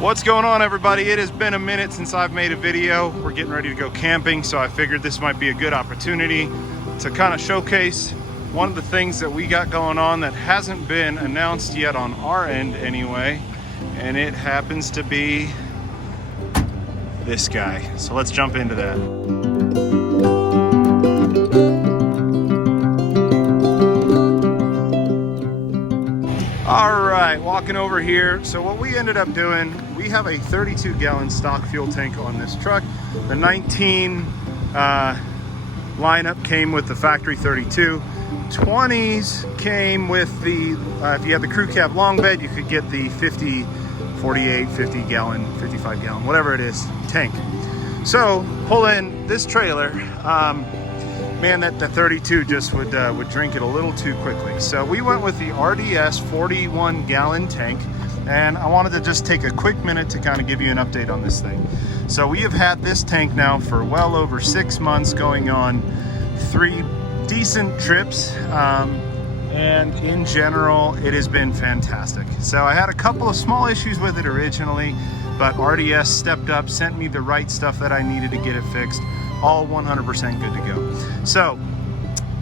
What's going on, everybody? It has been a minute since I've made a video. We're getting ready to go camping, so I figured this might be a good opportunity to kind of showcase one of the things that we got going on that hasn't been announced yet on our end anyway, and it happens to be this guy. So let's jump into that. All right, walking over here. So what we ended up doing, we have a 32-gallon stock fuel tank on this truck. The 19 lineup came with the factory 32. 20s came with the, if you have the crew cab long bed, you could get the 50, 48, 50 gallon, 55 gallon, whatever it is, tank. So pull in this trailer. Man, that 32 just would drink it a little too quickly. So we went with the RDS 41 gallon tank, and I wanted to just take a quick minute to kind of give you an update on this thing. So we have had this tank now for well over 6 months, going on 3 decent trips, and in general, it has been fantastic. So I had a couple of small issues with it originally, but RDS stepped up, sent me the right stuff that I needed to get it fixed. All 100% good to go. So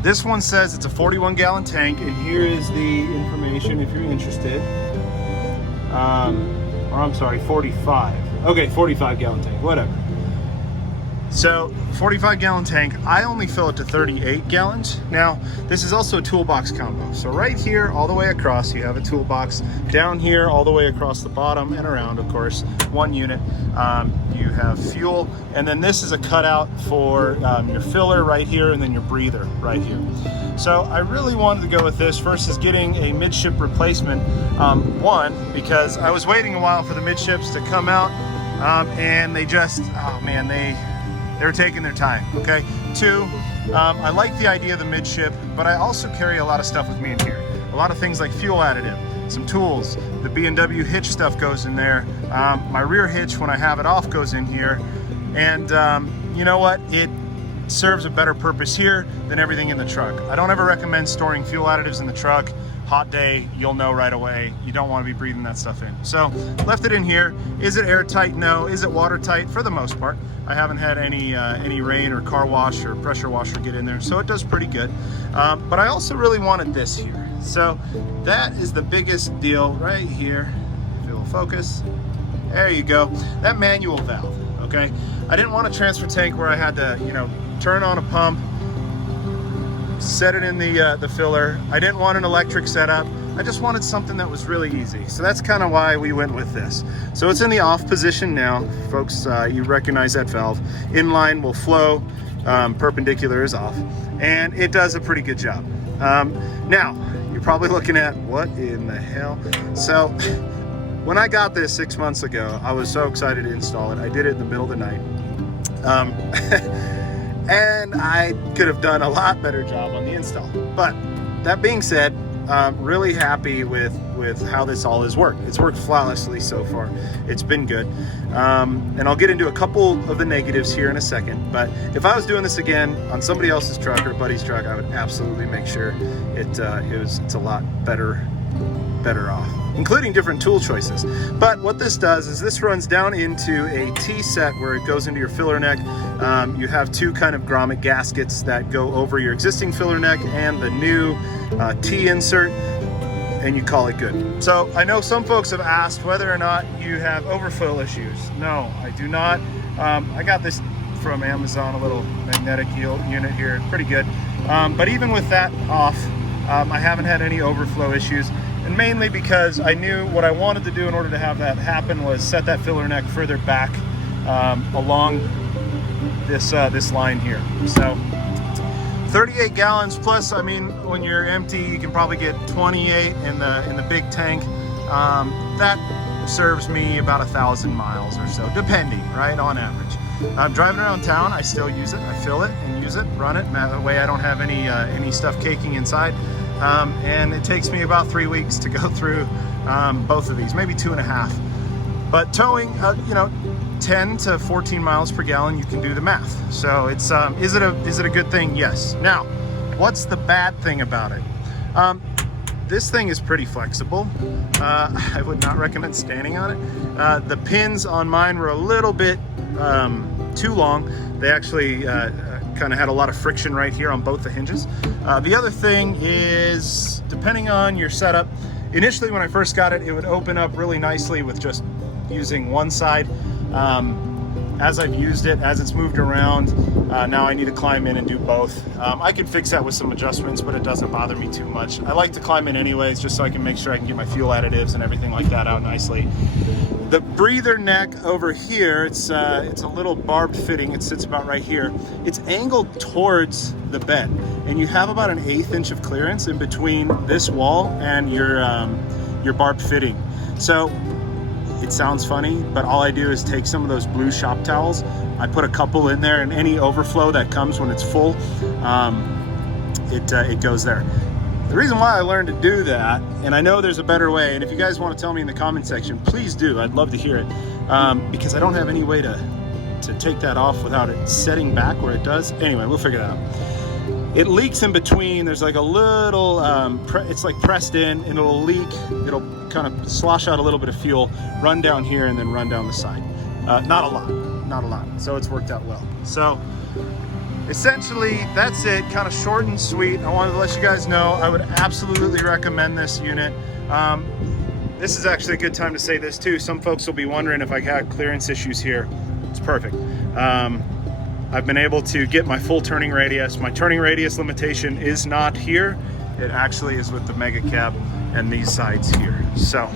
this one says it's a 41 gallon tank, and here is the information if you're interested. Or I'm sorry, 45. Okay, 45 gallon tank, whatever. So 45 gallon tank, I only fill it to 38 gallons. Now, this is also a toolbox combo. So right here, all the way across, you have a toolbox. Down here, all the way across the bottom and around, of course, 1 unit. You have fuel, and then this is a cutout for your filler right here, and then your breather right here. So I really wanted to go with this versus getting a midship replacement. One, because I was waiting a while for the midships to come out, and they just, oh man, they were taking their time, okay? 2, I like the idea of the midship, but I also carry a lot of stuff with me in here. A lot of things like fuel additive, some tools, the B&W hitch stuff goes in there. My rear hitch, when I have it off, goes in here. And you know what? It serves a better purpose here than everything in the truck. I don't ever recommend storing fuel additives in the truck. Hot day, you'll know right away. You don't want to be breathing that stuff in. So left it in here. Is it airtight? No. Is it watertight? For the most part. I haven't had any rain or car wash or pressure washer get in there, so it does pretty good. But I also really wanted this here. So that is the biggest deal right here. If it'll focus. There you go. That manual valve, okay? I didn't want a transfer tank where I had to, you know, turn on a pump, set it in the filler. I didn't want an electric setup. I just wanted something that was really easy. So that's kind of why we went with this. So it's in the off position now. Folks, you recognize that valve. Inline will flow, perpendicular is off, and it does a pretty good job. Now, you're probably looking at, what in the hell? So when I got this 6 months ago, I was so excited to install it. I did it in the middle of the night. And I could have done a lot better job on the install. But that being said, really happy with how this all has worked. It's worked flawlessly so far. It's been good. And I'll get into a couple of the negatives here in a second. But if I was doing this again on somebody else's truck or a buddy's truck, I would absolutely make sure it's a lot better off, including different tool choices. But what this does is this runs down into a T-set where it goes into your filler neck. You have 2 kind of grommet gaskets that go over your existing filler neck and the new T-insert, and you call it good. So I know some folks have asked whether or not you have overfill issues. No, I do not. I got this from Amazon, a little magnetic unit here, pretty good. But even with that off, I haven't had any overflow issues. And mainly because I knew what I wanted to do in order to have that happen was set that filler neck further back along this line here. So 38 gallons plus, I mean, when you're empty, you can probably get 28 in the big tank. That serves me about 1,000 miles or so, depending, right, on average. Driving around town, I still use it. I fill it and use it, run it. That way I don't have any stuff caking inside. And it takes me about 3 weeks to go through both of these, maybe 2.5. But towing, 10 to 14 miles per gallon, you can do the math. So it's is it a good thing? Yes. Now, what's the bad thing about it? this thing is pretty flexible. I would not recommend standing on it. The pins on mine were a little bit too long. They actually kind of had a lot of friction right here on both the hinges. The other thing is, depending on your setup, initially when I first got it, it would open up really nicely with just using one side. As I've used it, as it's moved around, now I need to climb in and do both. I can fix that with some adjustments, but it doesn't bother me too much. I like to climb in anyways, just so I can make sure I can get my fuel additives and everything like that out nicely. The breather neck over here, it's a little barbed fitting. It sits about right here. It's angled towards the bed, and you have about an 1/8 inch of clearance in between this wall and your barbed fitting. So it sounds funny, but all I do is take some of those blue shop towels. I put a couple in there, and any overflow that comes when it's full, it goes there. The reason why I learned to do that, and I know there's a better way, and if you guys want to tell me in the comment section, please do. I'd love to hear it, because I don't have any way to take that off without it setting back where it does. Anyway, we'll figure it out. It leaks in between. There's like a little, it's like pressed in, and it'll leak. It'll kind of slosh out a little bit of fuel, run down here, and then run down the side. Not a lot. So it's worked out well. So essentially, that's it. Kind of short and sweet. I wanted to let you guys know I would absolutely recommend this unit. This is actually a good time to say this too. Some folks will be wondering if I had clearance issues here. It's perfect. I've been able to get my full turning radius. My turning radius limitation is not here. It actually is with the Mega Cab and these sides here. So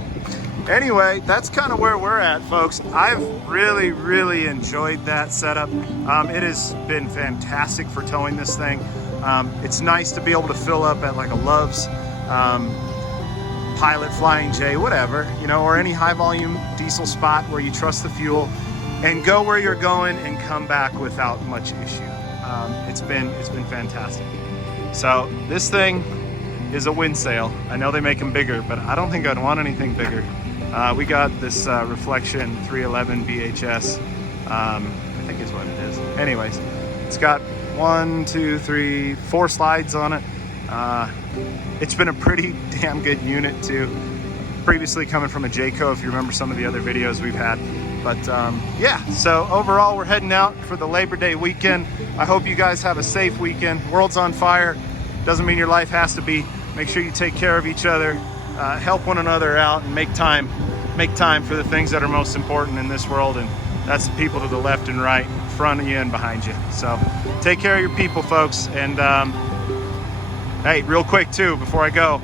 anyway, that's kind of where we're at, folks. I've really enjoyed that setup. It has been fantastic for towing this thing. It's nice to be able to fill up at like a Love's, Pilot, Flying J, whatever, you know, or any high volume diesel spot where you trust the fuel, and go where you're going and come back without much issue. It's been fantastic. So this thing is a wind sail. I know they make them bigger, but I don't think I'd want anything bigger. We got this Reflection 311 BHS, I think is what it is. Anyways, it's got 1, 2, 3, 4 slides on it. It's been a pretty damn good unit too. Previously coming from a Jayco, if you remember some of the other videos we've had. But yeah, so overall we're heading out for the Labor Day weekend. I hope you guys have a safe weekend. World's on fire. Doesn't mean your life has to be. Make sure you take care of each other, help one another out, and make time for the things that are most important in this world, and that's the people to the left and right, in front of you and behind you. So take care of your people, folks. And hey, real quick too, before I go,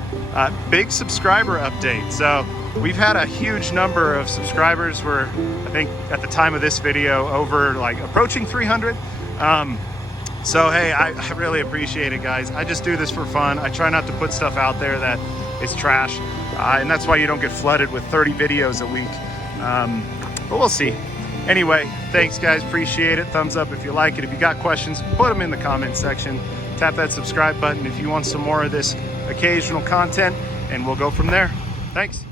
big subscriber update. So we've had a huge number of subscribers. We're, I think at the time of this video, over like approaching 300. So hey, I really appreciate it, guys. I just do this for fun. I try not to put stuff out there that is trash, and that's why you don't get flooded with 30 videos a week. But we'll see. Anyway, thanks guys, appreciate it. Thumbs up if you like it. If you got questions, put them in the comment section. Tap that subscribe button if you want some more of this occasional content, and we'll go from there. Thanks.